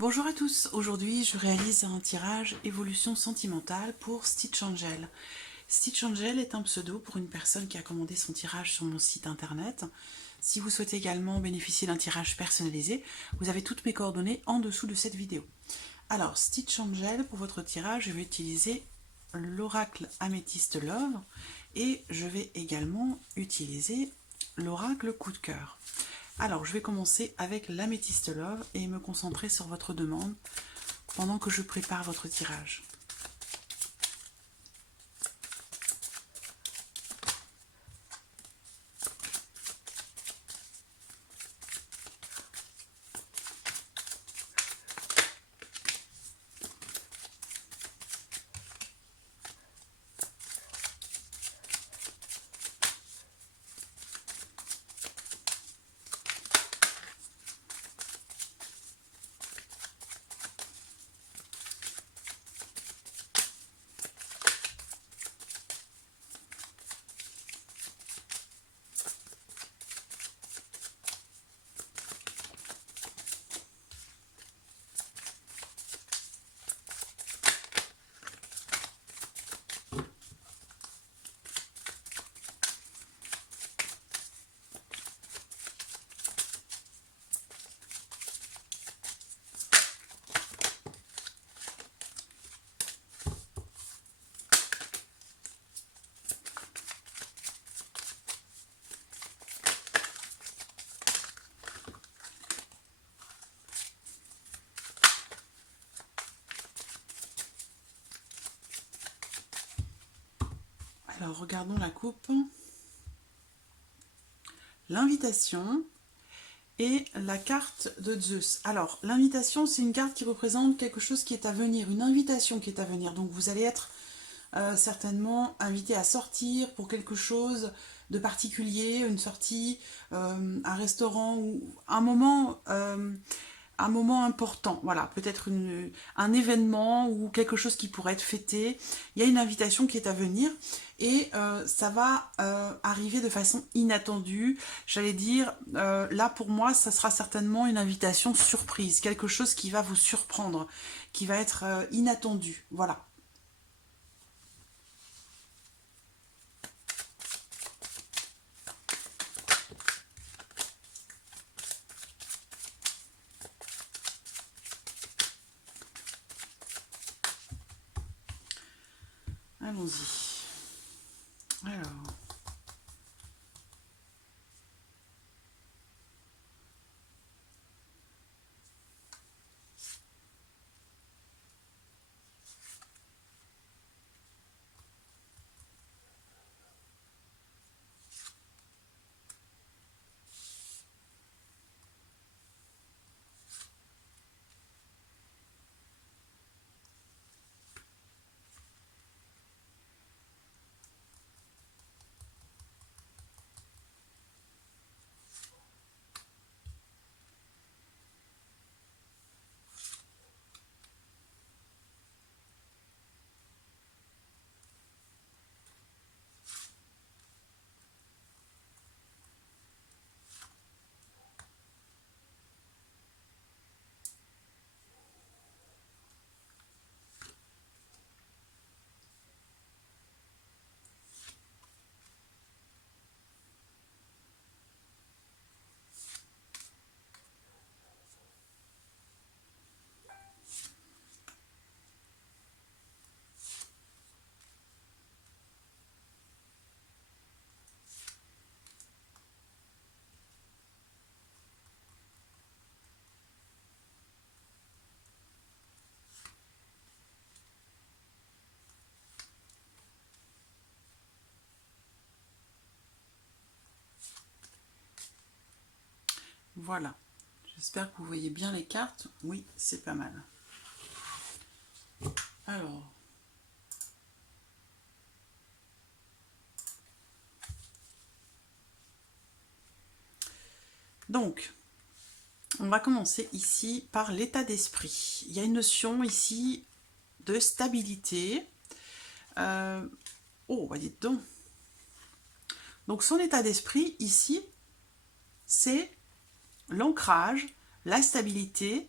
Bonjour à tous, aujourd'hui je réalise un tirage évolution sentimentale pour Stitch Angel. Stitch Angel est un pseudo pour une personne qui a commandé son tirage sur mon site internet. Si vous souhaitez également bénéficier d'un tirage personnalisé, vous avez toutes mes coordonnées en dessous de cette vidéo. Alors Stitch Angel, pour votre tirage, je vais utiliser l'oracle Amethyst Love et je vais également utiliser l'oracle Coup de cœur. Alors, je vais commencer avec l'Amethyst Love et me concentrer sur votre demande pendant que je prépare votre tirage. Alors, regardons la coupe. L'invitation et la carte de Zeus. Alors, l'invitation, c'est une carte qui représente quelque chose qui est à venir, une invitation qui est à venir. Donc, vous allez être certainement invité à sortir pour quelque chose de particulier, une sortie, un restaurant ou un moment important, voilà, peut-être un événement ou quelque chose qui pourrait être fêté. Il y a une invitation qui est à venir et ça va arriver de façon inattendue. J'allais dire, là pour moi, ça sera certainement une invitation surprise, quelque chose qui va vous surprendre, qui va être inattendu, voilà. Allons-y. Alors, voilà. J'espère que vous voyez bien les cartes. Oui, c'est pas mal. Alors, donc, on va commencer ici par l'état d'esprit. Il y a une notion ici de stabilité. Oh, bah dites donc. Donc, son état d'esprit ici, c'est l'ancrage, la stabilité,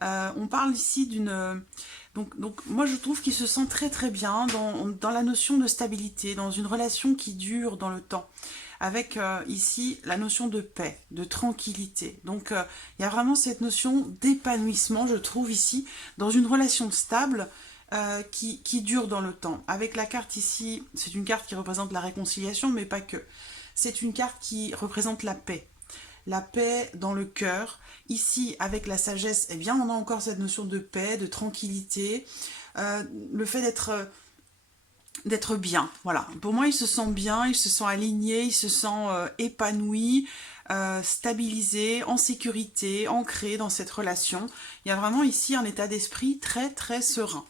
On parle ici d'une... Donc moi je trouve qu'il se sent très très bien dans la notion de stabilité, dans une relation qui dure dans le temps, avec ici la notion de paix, de tranquillité. Donc il y a vraiment cette notion d'épanouissement, je trouve ici, dans une relation stable qui dure dans le temps. Avec la carte ici, c'est une carte qui représente la réconciliation, mais pas que. C'est une carte qui représente la paix dans le cœur. Ici, avec la sagesse, eh bien, on a encore cette notion de paix, de tranquillité, le fait d'être bien. Voilà. Pour moi, il se sent bien, il se sent aligné, il se sent épanoui, stabilisé, en sécurité, ancré dans cette relation. Il y a vraiment ici un état d'esprit très, très serein.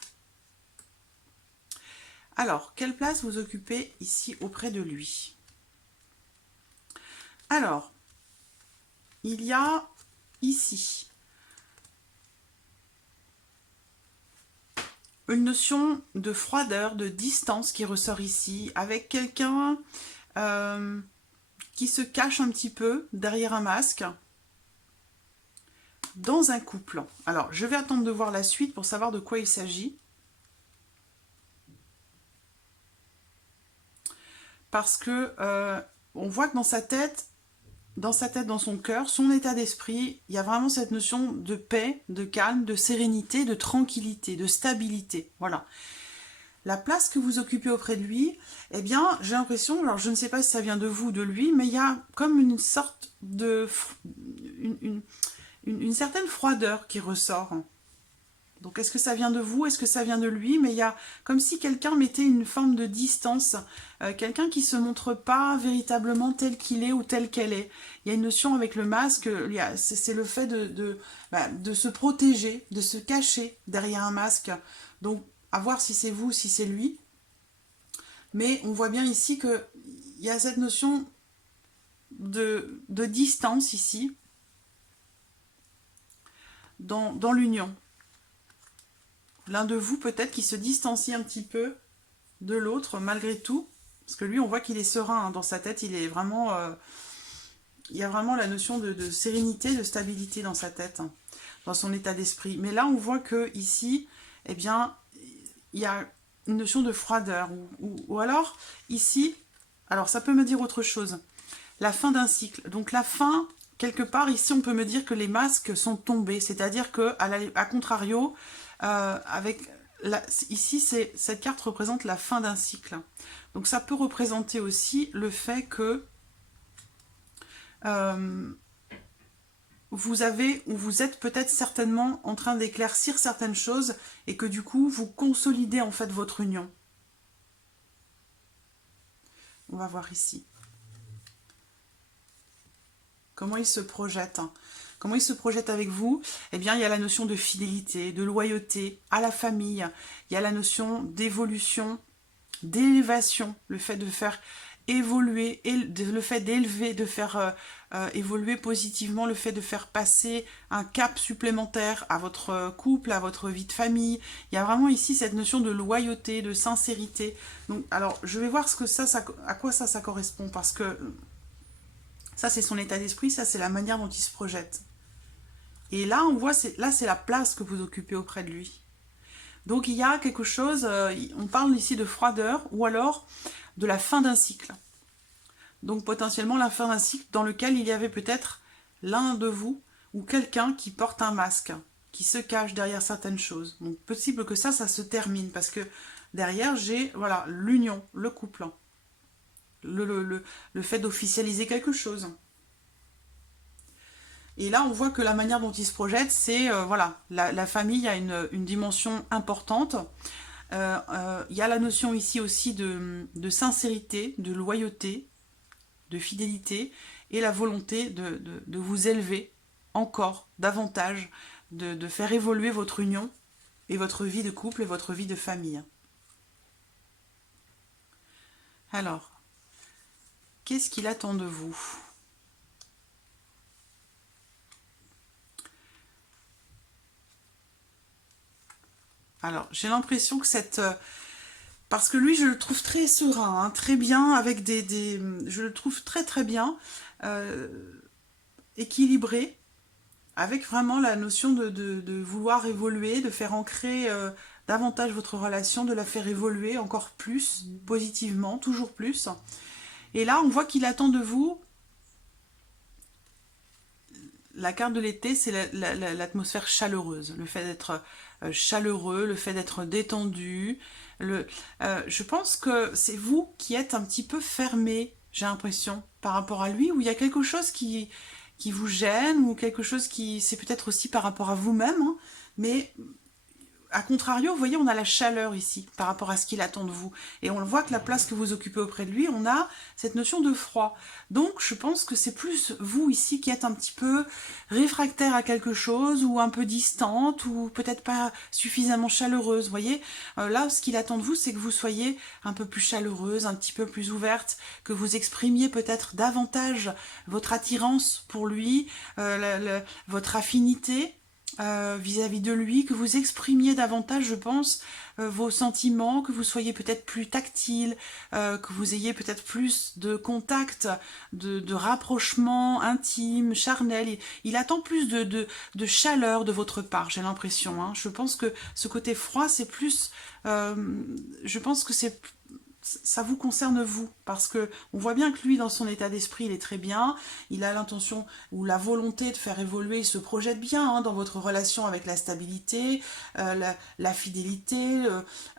Alors, quelle place vous occupez ici auprès de lui? Alors, il y a ici une notion de froideur, de distance qui ressort ici, avec quelqu'un qui se cache un petit peu derrière un masque, dans un couple. Alors, je vais attendre de voir la suite pour savoir de quoi il s'agit. Parce que on voit que dans sa tête, dans son cœur, son état d'esprit, il y a vraiment cette notion de paix, de calme, de sérénité, de tranquillité, de stabilité. Voilà. La place que vous occupez auprès de lui, eh bien, j'ai l'impression, alors je ne sais pas si ça vient de vous ou de lui, mais il y a comme une sorte de... une certaine froideur qui ressort. Donc, est-ce que ça vient de vous? Est-ce que ça vient de lui? Mais il y a comme si quelqu'un mettait une forme de distance, quelqu'un qui ne se montre pas véritablement tel qu'il est ou tel qu'elle est. Il y a une notion avec le masque, c'est le fait de se protéger, de se cacher derrière un masque. Donc, à voir si c'est vous, si c'est lui. Mais on voit bien ici qu'il y a cette notion de distance ici, dans l'union. L'un de vous peut-être qui se distancie un petit peu de l'autre malgré tout, parce que lui on voit qu'il est serein, hein, dans sa tête il est vraiment, il y a vraiment la notion de sérénité, de stabilité dans sa tête, hein, dans son état d'esprit. Mais là on voit que ici, eh bien, il y a une notion de froideur, ou alors ici, alors ça peut me dire autre chose, la fin d'un cycle. Donc la fin, quelque part ici on peut me dire que les masques sont tombés, c'est-à-dire que à contrario, ici, cette carte représente la fin d'un cycle. Donc ça peut représenter aussi le fait que vous avez, ou vous êtes peut-être certainement en train d'éclaircir certaines choses et que du coup, vous consolidez en fait votre union. On va voir ici. Comment il se projette, hein. Comment il se projette avec vous? Eh bien, il y a la notion de fidélité, de loyauté à la famille. Il y a la notion d'évolution, d'élévation, le fait de faire évoluer, le fait d'élever, de faire évoluer positivement, le fait de faire passer un cap supplémentaire à votre couple, à votre vie de famille. Il y a vraiment ici cette notion de loyauté, de sincérité. Donc, alors, je vais voir ce que à quoi ça correspond, parce que ça, c'est son état d'esprit, ça, c'est la manière dont il se projette. Et là, on voit, là, c'est la place que vous occupez auprès de lui. Donc, il y a quelque chose, on parle ici de froideur, ou alors de la fin d'un cycle. Donc, potentiellement, la fin d'un cycle dans lequel il y avait peut-être l'un de vous, ou quelqu'un qui porte un masque, qui se cache derrière certaines choses. Donc, possible que ça se termine, parce que derrière, j'ai, voilà, l'union, le couple. Le fait d'officialiser quelque chose. Et là, on voit que la manière dont il se projette, c'est, voilà, la famille a une dimension importante. Il y a la notion ici aussi de sincérité, de loyauté, de fidélité, et la volonté de vous élever encore davantage, de faire évoluer votre union, et votre vie de couple, et votre vie de famille. Alors, qu'est-ce qu'il attend de vous? Alors, j'ai l'impression que parce que lui, je le trouve très serein, hein, très bien, avec je le trouve très très bien, équilibré, avec vraiment la notion de vouloir évoluer, de faire ancrer davantage votre relation, de la faire évoluer encore plus, positivement, toujours plus. Et là, on voit qu'il attend de vous, la carte de l'été, c'est l'atmosphère chaleureuse, le fait d'être chaleureux, le fait d'être détendu. Je pense que c'est vous qui êtes un petit peu fermé, j'ai l'impression, par rapport à lui, où il y a quelque chose qui vous gêne, ou quelque chose qui... C'est peut-être aussi par rapport à vous-même, hein, mais... A contrario, vous voyez, on a la chaleur ici par rapport à ce qu'il attend de vous. Et on le voit que la place que vous occupez auprès de lui, on a cette notion de froid. Donc, je pense que c'est plus vous ici qui êtes un petit peu réfractaire à quelque chose, ou un peu distante, ou peut-être pas suffisamment chaleureuse. Vous voyez, là, ce qu'il attend de vous, c'est que vous soyez un peu plus chaleureuse, un petit peu plus ouverte, que vous exprimiez peut-être davantage votre attirance pour lui, votre affinité vis-à-vis de lui, que vous exprimiez davantage, je pense, vos sentiments, que vous soyez peut-être plus tactile, que vous ayez peut-être plus de contact, de rapprochement intime, charnel. Il attend plus de chaleur de votre part, j'ai l'impression. Hein. Je pense que ce côté froid, c'est plus... je pense que ça vous concerne vous, parce que on voit bien que lui, dans son état d'esprit, il est très bien, il a l'intention ou la volonté de faire évoluer, il se projette bien hein, dans votre relation avec la stabilité, la fidélité,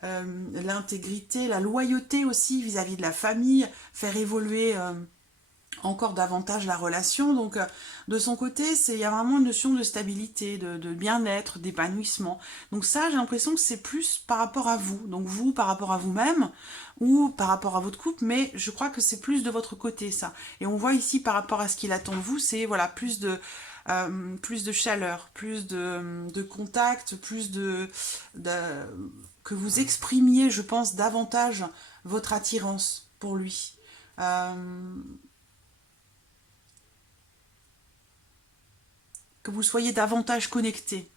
l'intégrité, la loyauté aussi vis-à-vis de la famille, faire évoluer... encore davantage la relation, donc de son côté, il y a vraiment une notion de stabilité, de bien-être, d'épanouissement. Donc ça, j'ai l'impression que c'est plus par rapport à vous, donc vous par rapport à vous-même, ou par rapport à votre couple, mais je crois que c'est plus de votre côté, ça. Et on voit ici, par rapport à ce qu'il attend de vous, c'est voilà, plus de chaleur, plus de contact, plus que vous exprimiez, je pense, davantage votre attirance pour lui. Que vous soyez davantage connecté.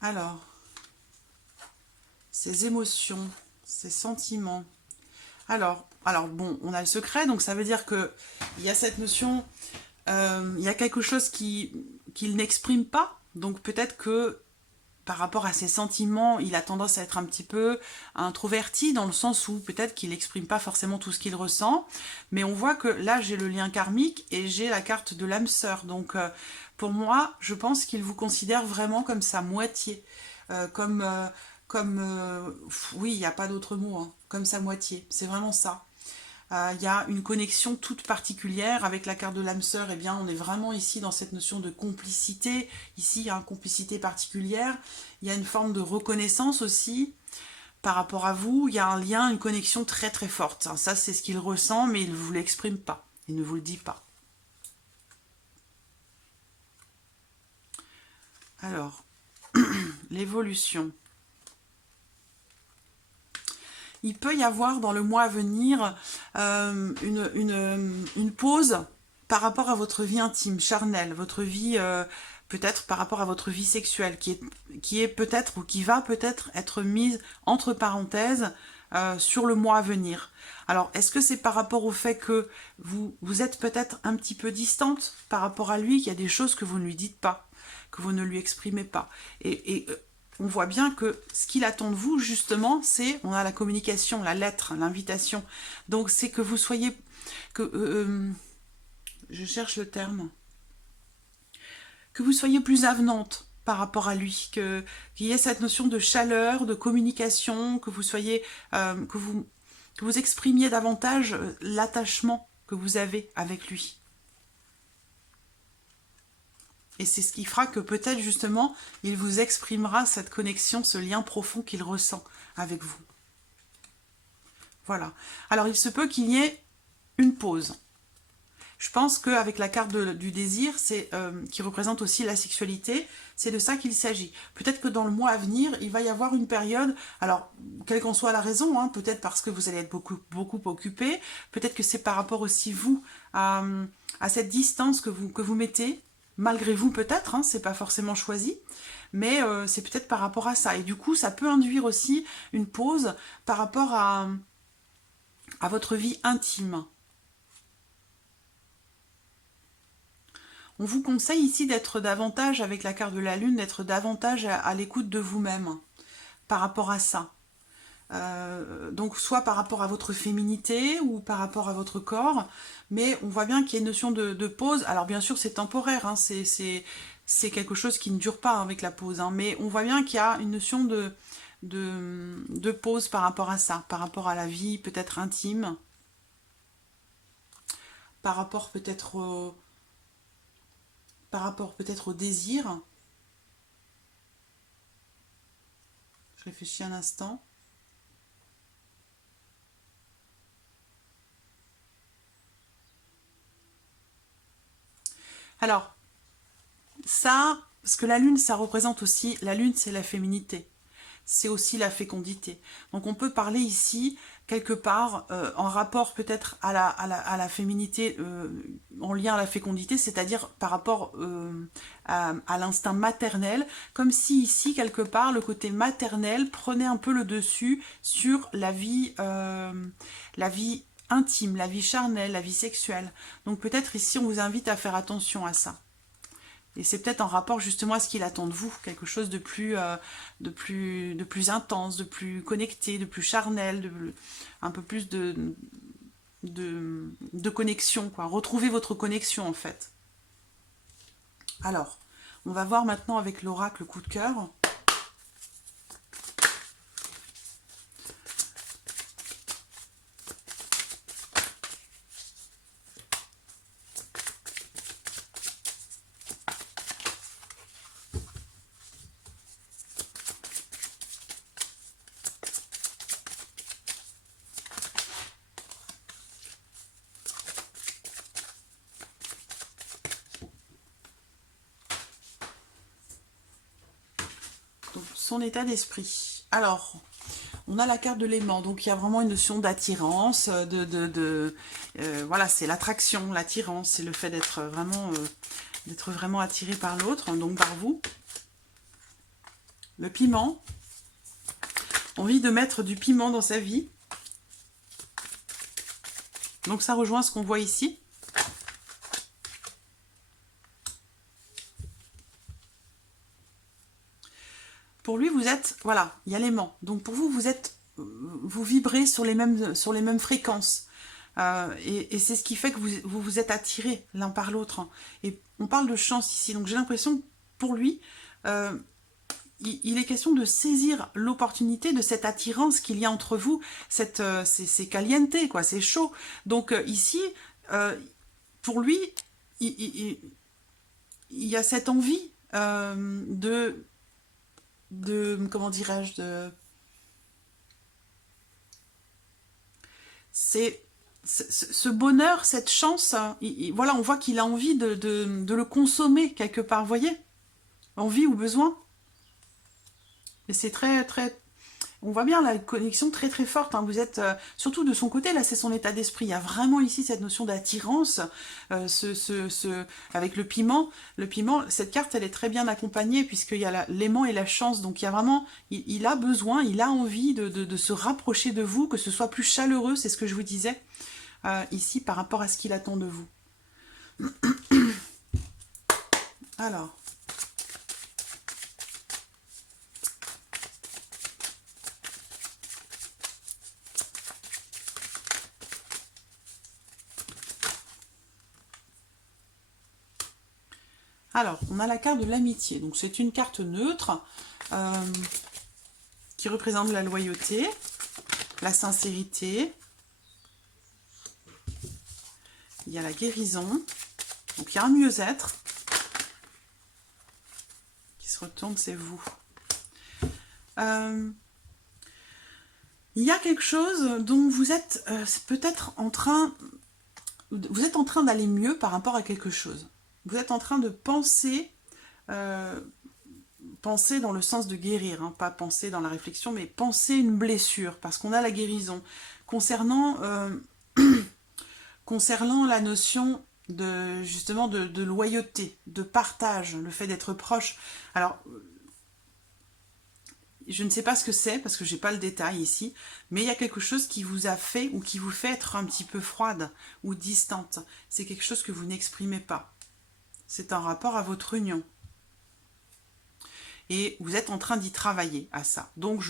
Alors, ces émotions, ces sentiments. Alors bon, on a le secret, donc ça veut dire que il y a cette notion, il y a quelque chose qu'il n'exprime pas, donc peut-être que par rapport à ses sentiments, il a tendance à être un petit peu introverti, dans le sens où peut-être qu'il n'exprime pas forcément tout ce qu'il ressent, mais on voit que là, j'ai le lien karmique et j'ai la carte de l'âme sœur. Donc, pour moi, je pense qu'il vous considère vraiment comme sa moitié, oui, il n'y a pas d'autre mot, hein, comme sa moitié, c'est vraiment ça. Il y a une connexion toute particulière avec la carte de l'âme sœur. Eh bien, on est vraiment ici dans cette notion de complicité. Ici, il y a une complicité particulière. Il y a une forme de reconnaissance aussi par rapport à vous. Il y a un lien, une connexion très très forte. Ça, c'est ce qu'il ressent, mais il ne vous l'exprime pas. Il ne vous le dit pas. Alors, l'évolution. Il peut y avoir dans le mois à venir une pause par rapport à votre vie intime, charnelle, votre vie peut-être par rapport à votre vie sexuelle, qui est peut-être ou qui va peut-être être mise entre parenthèses sur le mois à venir. Alors, est-ce que c'est par rapport au fait que vous êtes peut-être un petit peu distante par rapport à lui, qu'il y a des choses que vous ne lui dites pas, que vous ne lui exprimez pas, et on voit bien que ce qu'il attend de vous, justement, c'est, on a la communication, la lettre, l'invitation. Donc, c'est que vous soyez, je cherche le terme, que vous soyez plus avenante par rapport à lui, qu'il y ait cette notion de chaleur, de communication, que vous soyez, que vous exprimiez davantage l'attachement que vous avez avec lui. Et c'est ce qui fera que peut-être justement, il vous exprimera cette connexion, ce lien profond qu'il ressent avec vous. Voilà. Alors il se peut qu'il y ait une pause. Je pense qu'avec la carte du désir, qui représente aussi la sexualité, c'est de ça qu'il s'agit. Peut-être que dans le mois à venir, il va y avoir une période, alors quelle qu'en soit la raison, hein, peut-être parce que vous allez être beaucoup occupé, peut-être que c'est par rapport aussi vous à cette distance que vous mettez, malgré vous peut-être, hein, c'est pas forcément choisi, mais c'est peut-être par rapport à ça. Et du coup, ça peut induire aussi une pause par rapport à votre vie intime. On vous conseille ici d'être davantage, avec la carte de la lune, d'être davantage à l'écoute de vous-même par rapport à ça. Donc soit par rapport à votre féminité ou par rapport à votre corps, mais on voit bien qu'il y a une notion de pause. Alors bien sûr c'est temporaire, hein, c'est quelque chose qui ne dure pas avec la pause, hein, mais on voit bien qu'il y a une notion de pause par rapport à ça, par rapport à la vie peut-être intime, par rapport peut-être au désir. Je réfléchis un instant. Alors, ça, parce que la lune, ça représente aussi, la lune, c'est la féminité. C'est aussi la fécondité. Donc on peut parler ici, quelque part, en rapport peut-être à la féminité, en lien à la fécondité, c'est-à-dire par rapport à l'instinct maternel, comme si ici, quelque part, le côté maternel prenait un peu le dessus sur la vie intime, la vie charnelle, la vie sexuelle. Donc peut-être ici, on vous invite à faire attention à ça. Et c'est peut-être en rapport justement à ce qu'il attend de vous, quelque chose de plus intense, de plus connecté, de plus charnel, un peu plus de connexion, quoi. Retrouvez votre connexion en fait. Alors, on va voir maintenant avec l'oracle coup de cœur. Son état d'esprit. Alors, on a la carte de l'aimant, donc il y a vraiment une notion d'attirance, voilà, c'est l'attraction, l'attirance, c'est le fait d'être vraiment attiré par l'autre, donc par vous. Le piment, envie de mettre du piment dans sa vie. Donc ça rejoint ce qu'on voit ici. Pour lui, vous êtes, voilà, il y a l'aimant. Donc pour vous, vous vibrez sur les mêmes fréquences. Et c'est ce qui fait que vous êtes attirés l'un par l'autre. Et on parle de chance ici. Donc j'ai l'impression que pour lui, il est question de saisir l'opportunité de cette attirance qu'il y a entre vous. C'est caliente, quoi, c'est chaud. Donc ici, pour lui, il y a cette envie comment dirais-je, ce bonheur, cette chance, voilà, on voit qu'il a envie de le consommer quelque part, vous voyez, envie ou besoin. Et c'est très, très, on voit bien la connexion très très forte, hein. Vous êtes, surtout de son côté, là c'est son état d'esprit, il y a vraiment ici cette notion d'attirance, avec le piment, cette carte elle est très bien accompagnée puisqu'il y a l'aimant et la chance, donc il y a vraiment, il a besoin, il a envie de se rapprocher de vous, que ce soit plus chaleureux, c'est ce que je vous disais, ici par rapport à ce qu'il attend de vous. Alors... Alors, on a la carte de l'amitié. Donc, c'est une carte neutre qui représente la loyauté, la sincérité. Il y a la guérison. Donc, il y a un mieux-être qui se retourne, c'est vous. Il y a quelque chose dont vous êtes peut-être en train... Vous êtes en train d'aller mieux par rapport à quelque chose. Vous êtes en train de penser, penser dans le sens de guérir, hein, pas penser dans la réflexion, mais penser une blessure, parce qu'on a la guérison. Concernant la notion justement de loyauté, de partage, le fait d'être proche. Alors, je ne sais pas ce que c'est, parce que j'ai pas le détail ici, mais il y a quelque chose qui vous a fait, ou qui vous fait être un petit peu froide, ou distante. C'est quelque chose que vous n'exprimez pas. C'est un rapport à votre union. Et vous êtes en train d'y travailler à ça. Donc,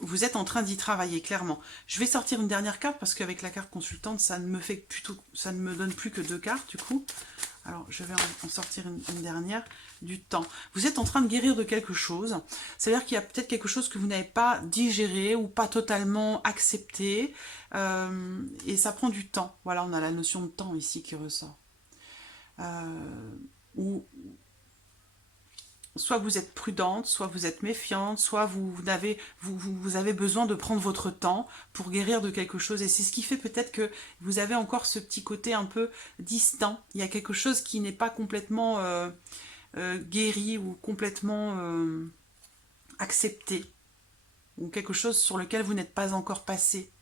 vous êtes en train d'y travailler, clairement. Je vais sortir une dernière carte, parce qu'avec la carte consultante, ça ne me donne plus que 2 cartes, du coup. Alors, je vais en sortir une dernière, du temps. Vous êtes en train de guérir de quelque chose. C'est-à-dire qu'il y a peut-être quelque chose que vous n'avez pas digéré ou pas totalement accepté. Et ça prend du temps. Voilà, on a la notion de temps ici qui ressort. Ou soit vous êtes prudente, soit vous êtes méfiante, soit vous avez besoin de prendre votre temps pour guérir de quelque chose. Et c'est ce qui fait peut-être que vous avez encore ce petit côté un peu distant. Il y a quelque chose qui n'est pas complètement guéri ou complètement accepté. Ou quelque chose sur lequel vous n'êtes pas encore passé.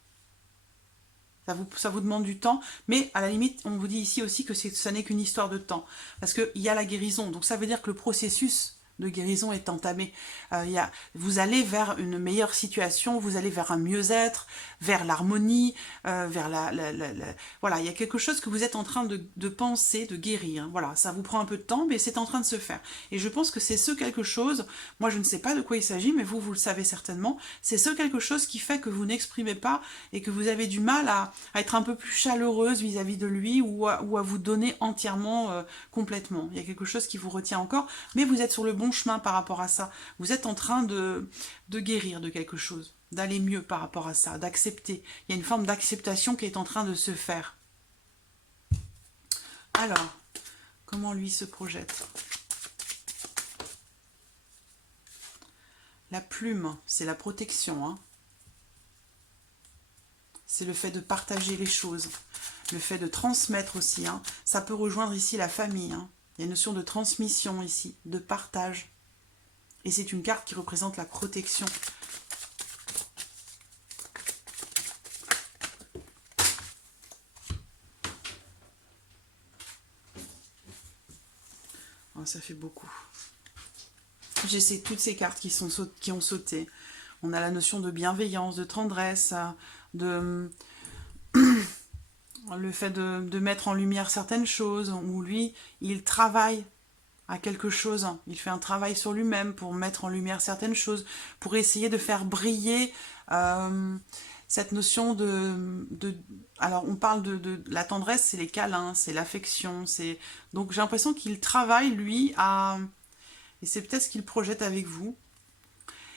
Ça vous demande du temps, mais à la limite, on vous dit ici aussi que ça n'est qu'une histoire de temps. Parce qu'il y a la guérison, donc ça veut dire que le processus de guérison est entamé. Vous allez vers une meilleure situation, vous allez vers un mieux-être, vers l'harmonie, vers voilà, il y a quelque chose que vous êtes en train de penser, de guérir. Voilà, ça vous prend un peu de temps, mais c'est en train de se faire. Et je pense que c'est ce quelque chose, moi je ne sais pas de quoi il s'agit, mais vous le savez certainement, c'est ce quelque chose qui fait que vous n'exprimez pas et que vous avez du mal à être un peu plus chaleureuse vis-à-vis de lui ou à vous donner entièrement, complètement. Il y a quelque chose qui vous retient encore, mais vous êtes sur le bon chemin par rapport à ça. Vous êtes en train de guérir de quelque chose, d'aller mieux par rapport à ça, d'accepter. Il y a une forme d'acceptation qui est en train de se faire. Alors, comment lui se projette? La plume, c'est la protection, hein. C'est le fait de partager les choses, le fait de transmettre aussi, hein. Ça peut rejoindre ici la famille, hein. Il y a une notion de transmission ici, de partage. Et c'est une carte qui représente la protection. Oh, ça fait beaucoup. J'essaie toutes ces cartes qui ont sauté. On a la notion de bienveillance, de tendresse, le fait de mettre en lumière certaines choses, où lui, il travaille à quelque chose, il fait un travail sur lui-même pour mettre en lumière certaines choses, pour essayer de faire briller cette notion alors on parle de la tendresse, c'est les câlins, c'est l'affection, donc j'ai l'impression qu'il travaille lui et c'est peut-être ce qu'il projette avec vous,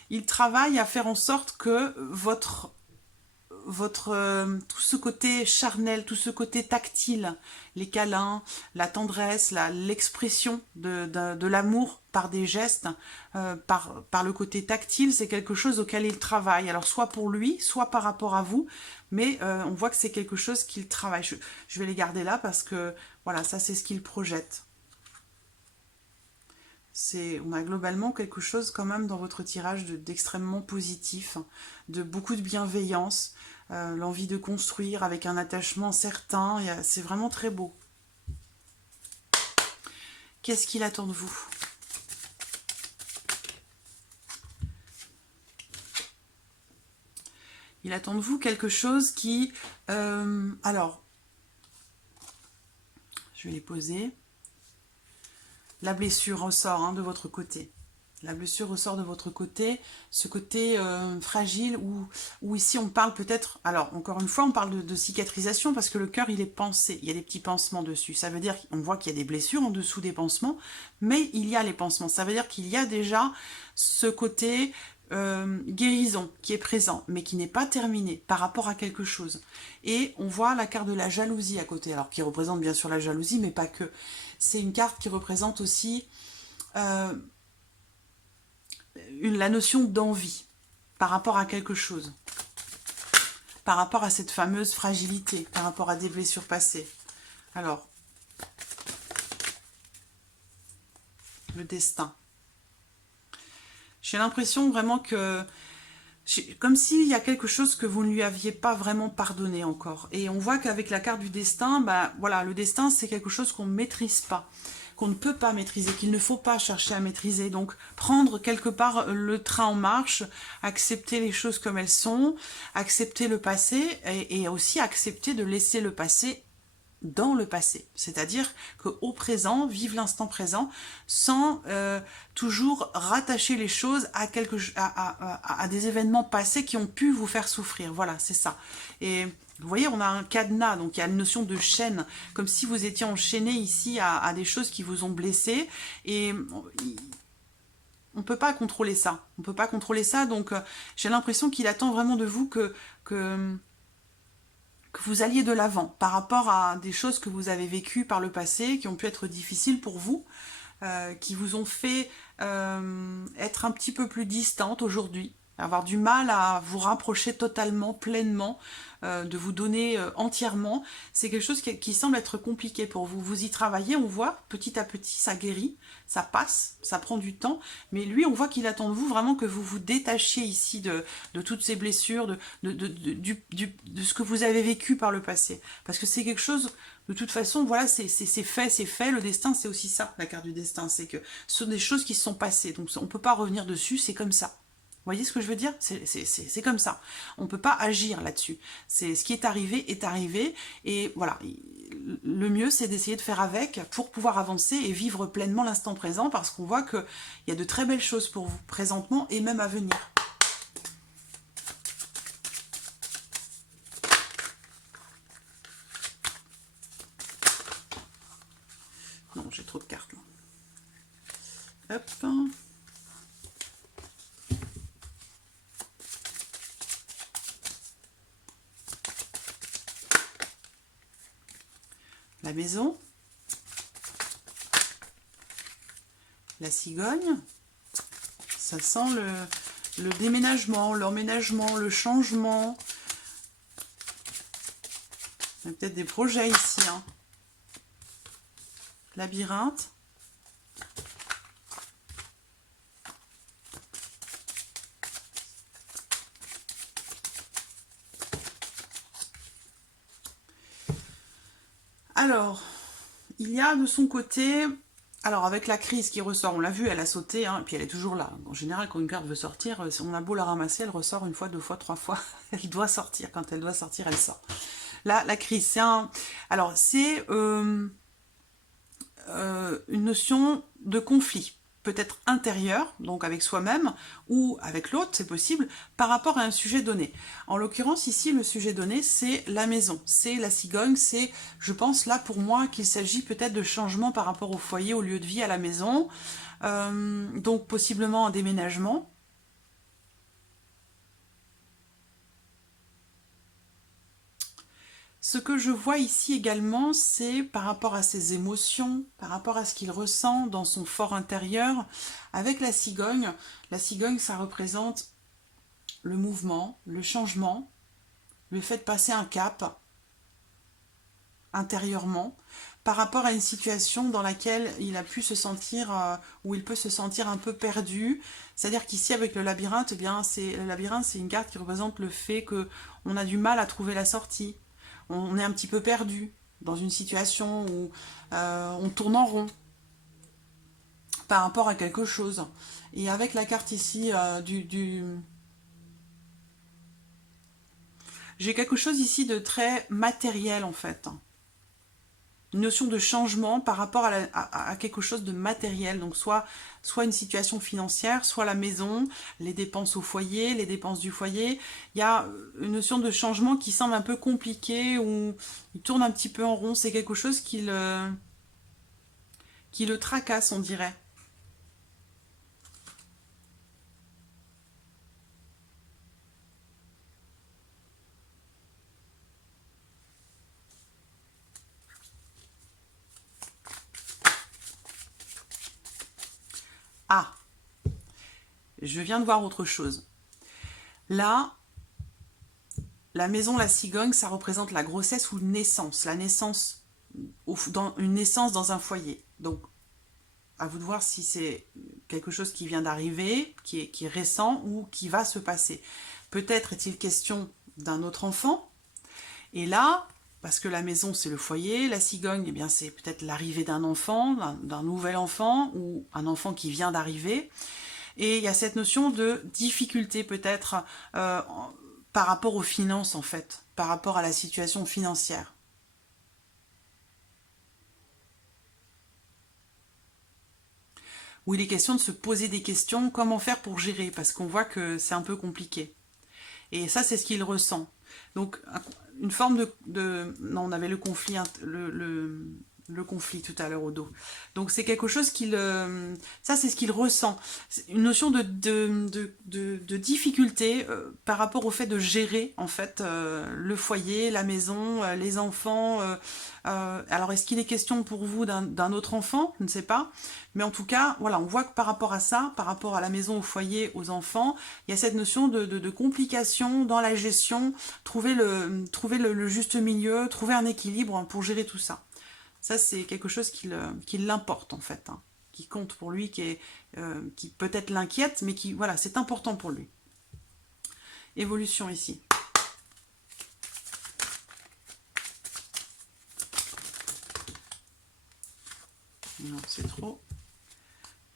il travaille à faire en sorte que tout ce côté charnel, tout ce côté tactile, les câlins, la tendresse, l'expression de l'amour par des gestes, par le côté tactile, c'est quelque chose auquel il travaille. Alors soit pour lui, soit par rapport à vous, mais on voit que c'est quelque chose qu'il travaille. Je vais les garder là parce que voilà, ça c'est ce qu'il projette. On a globalement quelque chose quand même dans votre tirage d'extrêmement positif, de beaucoup de bienveillance, l'envie de construire avec un attachement certain, c'est vraiment très beau. Qu'est-ce qu'il attend de vous? Il attend de vous quelque chose qui... alors, je vais les poser. La blessure ressort, hein, de votre côté. La blessure ressort de votre côté, ce côté fragile où ici on parle peut-être... Alors, encore une fois, on parle de cicatrisation parce que le cœur, il est pansé. Il y a des petits pansements dessus. Ça veut dire qu'on voit qu'il y a des blessures en dessous des pansements, mais il y a les pansements. Ça veut dire qu'il y a déjà ce côté guérison qui est présent, mais qui n'est pas terminé par rapport à quelque chose. Et on voit la carte de la jalousie à côté, alors qui représente bien sûr la jalousie, mais pas que. C'est une carte qui représente aussi... la notion d'envie par rapport à quelque chose, par rapport à cette fameuse fragilité, par rapport à des blessures passées. Alors, le destin. J'ai l'impression vraiment que, comme s'il y a quelque chose que vous ne lui aviez pas vraiment pardonné encore. Et on voit qu'avec la carte du destin, bah, voilà, le destin c'est quelque chose qu'on ne maîtrise pas, qu'on ne peut pas maîtriser, qu'il ne faut pas chercher à maîtriser. Donc prendre quelque part le train en marche, accepter les choses comme elles sont, accepter le passé et aussi accepter de laisser le passé dans le passé. C'est-à-dire qu'au présent, vivre l'instant présent sans toujours rattacher les choses à des événements passés qui ont pu vous faire souffrir. Voilà, c'est ça. Et vous voyez, on a un cadenas, donc il y a une notion de chaîne, comme si vous étiez enchaîné ici à des choses qui vous ont blessé. Et on ne peut pas contrôler ça. On ne peut pas contrôler ça, donc j'ai l'impression qu'il attend vraiment de vous que vous alliez de l'avant par rapport à des choses que vous avez vécues par le passé, qui ont pu être difficiles pour vous, qui vous ont fait être un petit peu plus distante aujourd'hui, avoir du mal à vous rapprocher totalement, pleinement, de vous donner entièrement. C'est quelque chose qui semble être compliqué pour vous. Vous y travaillez, on voit, petit à petit, ça guérit, ça passe, ça prend du temps, mais lui, on voit qu'il attend de vous vraiment que vous vous détachiez ici de toutes ces blessures, de ce que vous avez vécu par le passé. Parce que c'est quelque chose, de toute façon, voilà, c'est fait, le destin, c'est aussi ça, la carte du destin, c'est que ce sont des choses qui se sont passées, donc on ne peut pas revenir dessus, c'est comme ça. Vous voyez ce que je veux dire? C'est comme ça. On ne peut pas agir là-dessus. C'est ce qui est arrivé, et voilà. Le mieux, c'est d'essayer de faire avec pour pouvoir avancer et vivre pleinement l'instant présent, parce qu'on voit qu'il y a de très belles choses pour vous, présentement et même à venir. Non, j'ai trop de cartes là. Hop. La maison, la cigogne, ça sent le déménagement, l'emménagement, le changement. Il y a peut-être des projets ici. Hein. Labyrinthe. Alors, il y a de son côté, alors avec la crise qui ressort, on l'a vu, elle a sauté, hein, et puis elle est toujours là. En général, quand une carte veut sortir, on a beau la ramasser, elle ressort une fois, deux fois, trois fois, elle doit sortir. Quand elle doit sortir, elle sort. Là, la crise, c'est alors, c'est une notion de conflit. Peut-être intérieur, donc avec soi-même, ou avec l'autre, c'est possible, par rapport à un sujet donné. En l'occurrence, ici, le sujet donné, c'est la maison, c'est la cigogne, c'est, je pense, là, pour moi, qu'il s'agit peut-être de changement par rapport au foyer, au lieu de vie, à la maison, donc possiblement un déménagement. Ce que je vois ici également, c'est par rapport à ses émotions, par rapport à ce qu'il ressent dans son fort intérieur, avec la cigogne. La cigogne, ça représente le mouvement, le changement, le fait de passer un cap intérieurement, par rapport à une situation dans laquelle il a pu se sentir, où il peut se sentir un peu perdu. C'est-à-dire qu'ici, avec le labyrinthe, eh bien, le labyrinthe, c'est une carte qui représente le fait qu'on a du mal à trouver la sortie. On est un petit peu perdu dans une situation où on tourne en rond par rapport à quelque chose. Et avec la carte ici j'ai quelque chose ici de très matériel en fait. Une notion de changement par rapport à quelque chose de matériel. Donc soit une situation financière, soit la maison, les dépenses au foyer, les dépenses du foyer. Il y a une notion de changement qui semble un peu compliquée, où il tourne un petit peu en rond. C'est quelque chose qui le tracasse, on dirait. Ah, je viens de voir autre chose. Là, la maison, la cigogne, ça représente la grossesse ou une naissance. La naissance, une naissance dans un foyer. Donc, à vous de voir si c'est quelque chose qui vient d'arriver, qui est récent ou qui va se passer. Peut-être est-il question d'un autre enfant. Et là, parce que la maison, c'est le foyer, la cigogne, eh bien, c'est peut-être l'arrivée d'un enfant, d'un nouvel enfant, ou un enfant qui vient d'arriver. Et il y a cette notion de difficulté, peut-être, par rapport aux finances, en fait, par rapport à la situation financière. où il est question de se poser des questions, comment faire pour gérer, parce qu'on voit que c'est un peu compliqué. Et ça, c'est ce qu'il ressent. Donc, une forme Non, on avait le conflit, le conflit tout à l'heure au dos. Donc, c'est quelque chose qu'il... ça, c'est ce qu'il ressent. Une notion de difficulté par rapport au fait de gérer, en fait, le foyer, la maison, les enfants. Alors, est-ce qu'il est question pour vous d'un autre enfant? Je ne sais pas. Mais en tout cas, voilà, on voit que par rapport à ça, par rapport à la maison, au foyer, aux enfants, il y a cette notion de complication dans la gestion, trouver le juste milieu, trouver un équilibre pour gérer tout ça. Ça, c'est quelque chose qui l'importe, en fait, hein, qui compte pour lui, qui peut-être l'inquiète, mais qui, voilà, c'est important pour lui. Évolution ici. Non, c'est trop.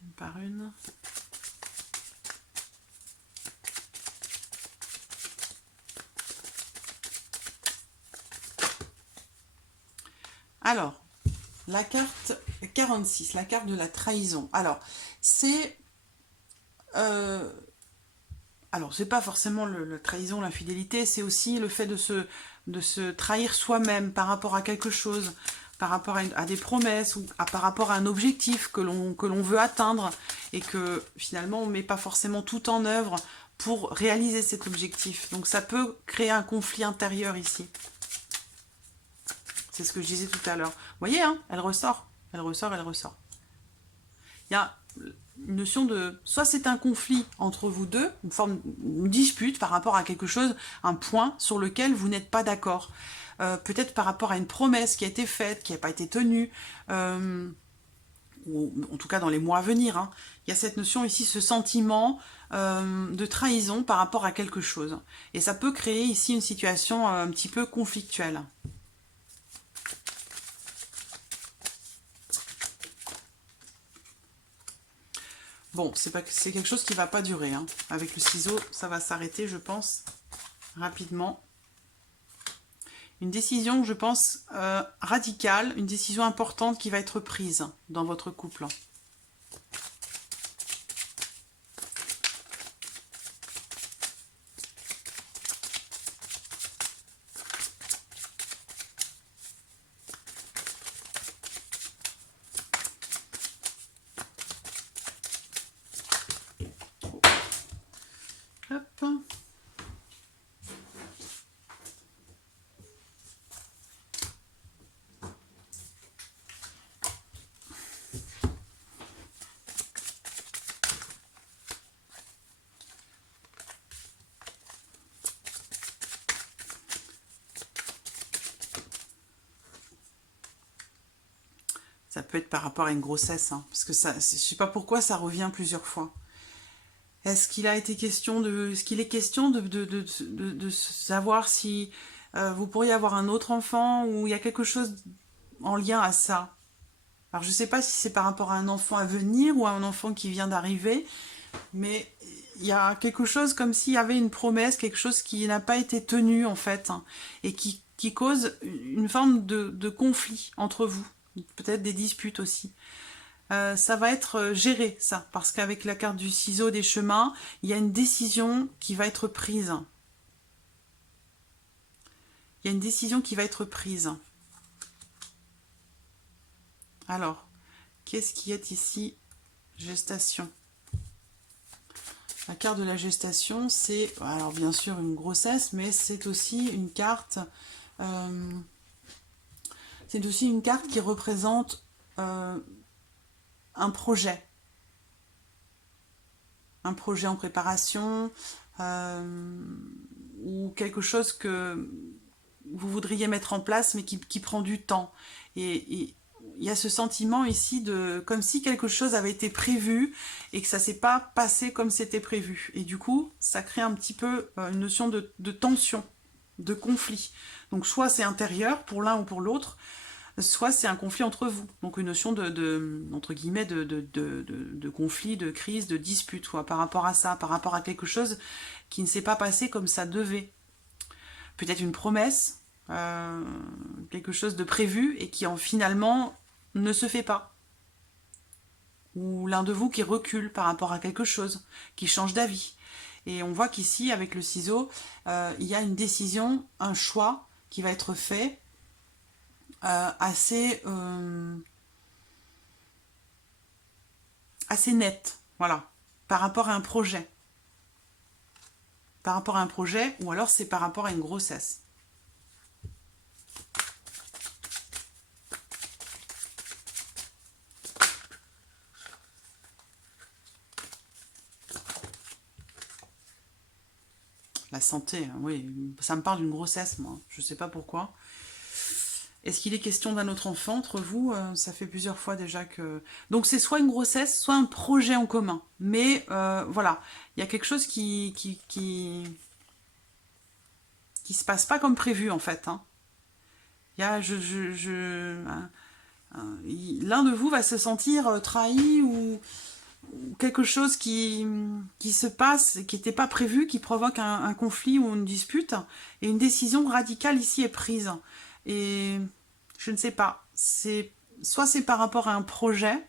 Une par une. Alors, la carte 46, la carte de la trahison. Alors, c'est... alors, c'est pas forcément la trahison, l'infidélité, c'est aussi le fait de se trahir soi-même par rapport à quelque chose, par rapport à des promesses, ou par rapport à un objectif que l'on veut atteindre, et que finalement on ne met pas forcément tout en œuvre pour réaliser cet objectif. Donc ça peut créer un conflit intérieur ici. C'est ce que je disais tout à l'heure. Vous voyez, hein, elle ressort, elle ressort, elle ressort. Il y a une notion de... Soit c'est un conflit entre vous deux, une dispute par rapport à quelque chose, un point sur lequel vous n'êtes pas d'accord. Peut-être par rapport à une promesse qui a été faite, qui n'a pas été tenue, ou en tout cas dans les mois à venir. Hein. Il y a cette notion ici, ce sentiment de trahison par rapport à quelque chose. Et ça peut créer ici une situation un petit peu conflictuelle. Bon, c'est quelque chose qui ne va pas durer. Hein. Avec le ciseau, ça va s'arrêter, je pense, rapidement. Une décision, je pense, radicale, une décision importante qui va être prise dans votre couple. Hop. Ça peut être par rapport à une grossesse, hein, parce que ça, je ne sais pas pourquoi ça revient plusieurs fois. Est-ce qu'il a été question est-ce qu'il est question de savoir si vous pourriez avoir un autre enfant ou il y a quelque chose en lien à ça? Alors je ne sais pas si c'est par rapport à un enfant à venir ou à un enfant qui vient d'arriver, mais il y a quelque chose comme s'il y avait une promesse, quelque chose qui n'a pas été tenu en fait, hein, et qui cause une forme de conflit entre vous, peut-être des disputes aussi. Ça va être géré, ça, parce qu'avec la carte du ciseau des chemins, il y a une décision qui va être prise. Il y a une décision qui va être prise. Alors, qu'est-ce qui est ici? Gestation. La carte de la gestation, c'est, alors bien sûr, une grossesse, mais c'est aussi une carte... c'est aussi une carte qui représente un projet en préparation, ou quelque chose que vous voudriez mettre en place, mais qui prend du temps. Et il y a ce sentiment ici de comme si quelque chose avait été prévu et que ça s'est pas passé comme c'était prévu. Et du coup, ça crée un petit peu une notion de tension, de conflit. Donc soit c'est intérieur pour l'un ou pour l'autre, soit c'est un conflit entre vous. Donc une notion entre guillemets, de conflit, de crise, de dispute, quoi, par rapport à ça, par rapport à quelque chose qui ne s'est pas passé comme ça devait. Peut-être une promesse, quelque chose de prévu et qui finalement ne se fait pas. ou l'un de vous qui recule par rapport à quelque chose, qui change d'avis. Et on voit qu'ici, avec le ciseau, il y a une décision, un choix qui va être fait assez net, voilà, par rapport à un projet. Par rapport à un projet, ou alors c'est par rapport à une grossesse. La santé, oui, ça me parle d'une grossesse, moi. Je ne sais pas pourquoi. Est-ce qu'il est question d'un autre enfant entre vous? Ça fait plusieurs fois déjà que... Donc c'est soit une grossesse, soit un projet en commun. Mais voilà, il y a quelque chose qui se passe pas comme prévu en fait. Hein. Il y a, l'un de vous va se sentir trahi ou quelque chose qui se passe, qui n'était pas prévu, qui provoque un conflit ou une dispute, et une décision radicale ici est prise. Et je ne sais pas, soit c'est par rapport à un projet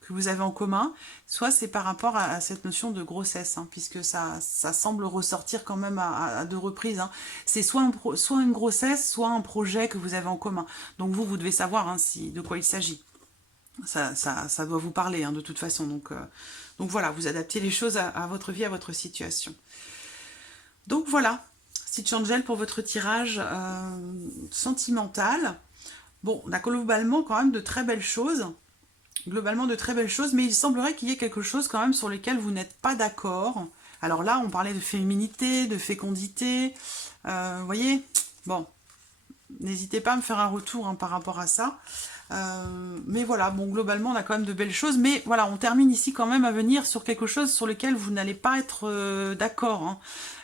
que vous avez en commun, soit c'est par rapport à cette notion de grossesse, hein, puisque ça semble ressortir quand même à deux reprises. Hein. C'est soit une grossesse, soit un projet que vous avez en commun. Donc vous devez savoir hein, de quoi il s'agit. Ça doit vous parler hein, de toute façon. Donc voilà, vous adaptez les choses à votre vie, à votre situation. Donc voilà, Stitch Angel pour votre tirage sentimental. Bon, on a globalement quand même de très belles choses. Mais il semblerait qu'il y ait quelque chose quand même sur lequel vous n'êtes pas d'accord. Alors là, on parlait de féminité, de fécondité. Vous voyez, bon, n'hésitez pas à me faire un retour hein, par rapport à ça. Mais voilà, bon, globalement, on a quand même de belles choses. Mais voilà, on termine ici quand même à venir sur quelque chose sur lequel vous n'allez pas être d'accord.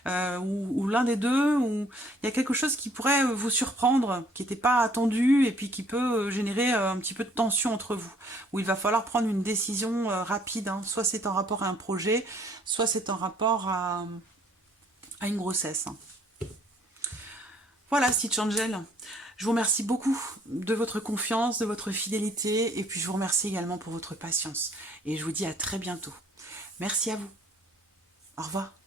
Hein. Ou l'un des deux, ou il y a quelque chose qui pourrait vous surprendre, qui n'était pas attendu, et puis qui peut générer un petit peu de tension entre vous. Où il va falloir prendre une décision rapide. Hein. Soit c'est en rapport à un projet, soit c'est en rapport à une grossesse. Hein. Voilà, Stitch Angel. Je vous remercie beaucoup de votre confiance, de votre fidélité, et puis je vous remercie également pour votre patience. Et je vous dis à très bientôt. Merci à vous. Au revoir.